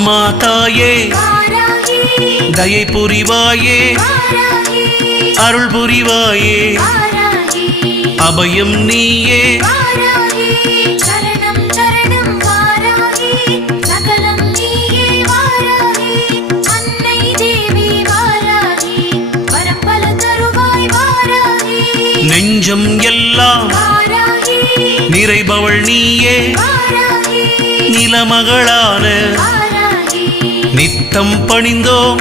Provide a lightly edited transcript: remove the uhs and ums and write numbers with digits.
அம்மா தாயே தயை புரிவாயே, அருள் புரிவாயே, அபயம் நீயே, நெஞ்சம் எல்லாம் நிறைபவள் நீயே, நிலமகளான நித்தம் பணிந்தோம்.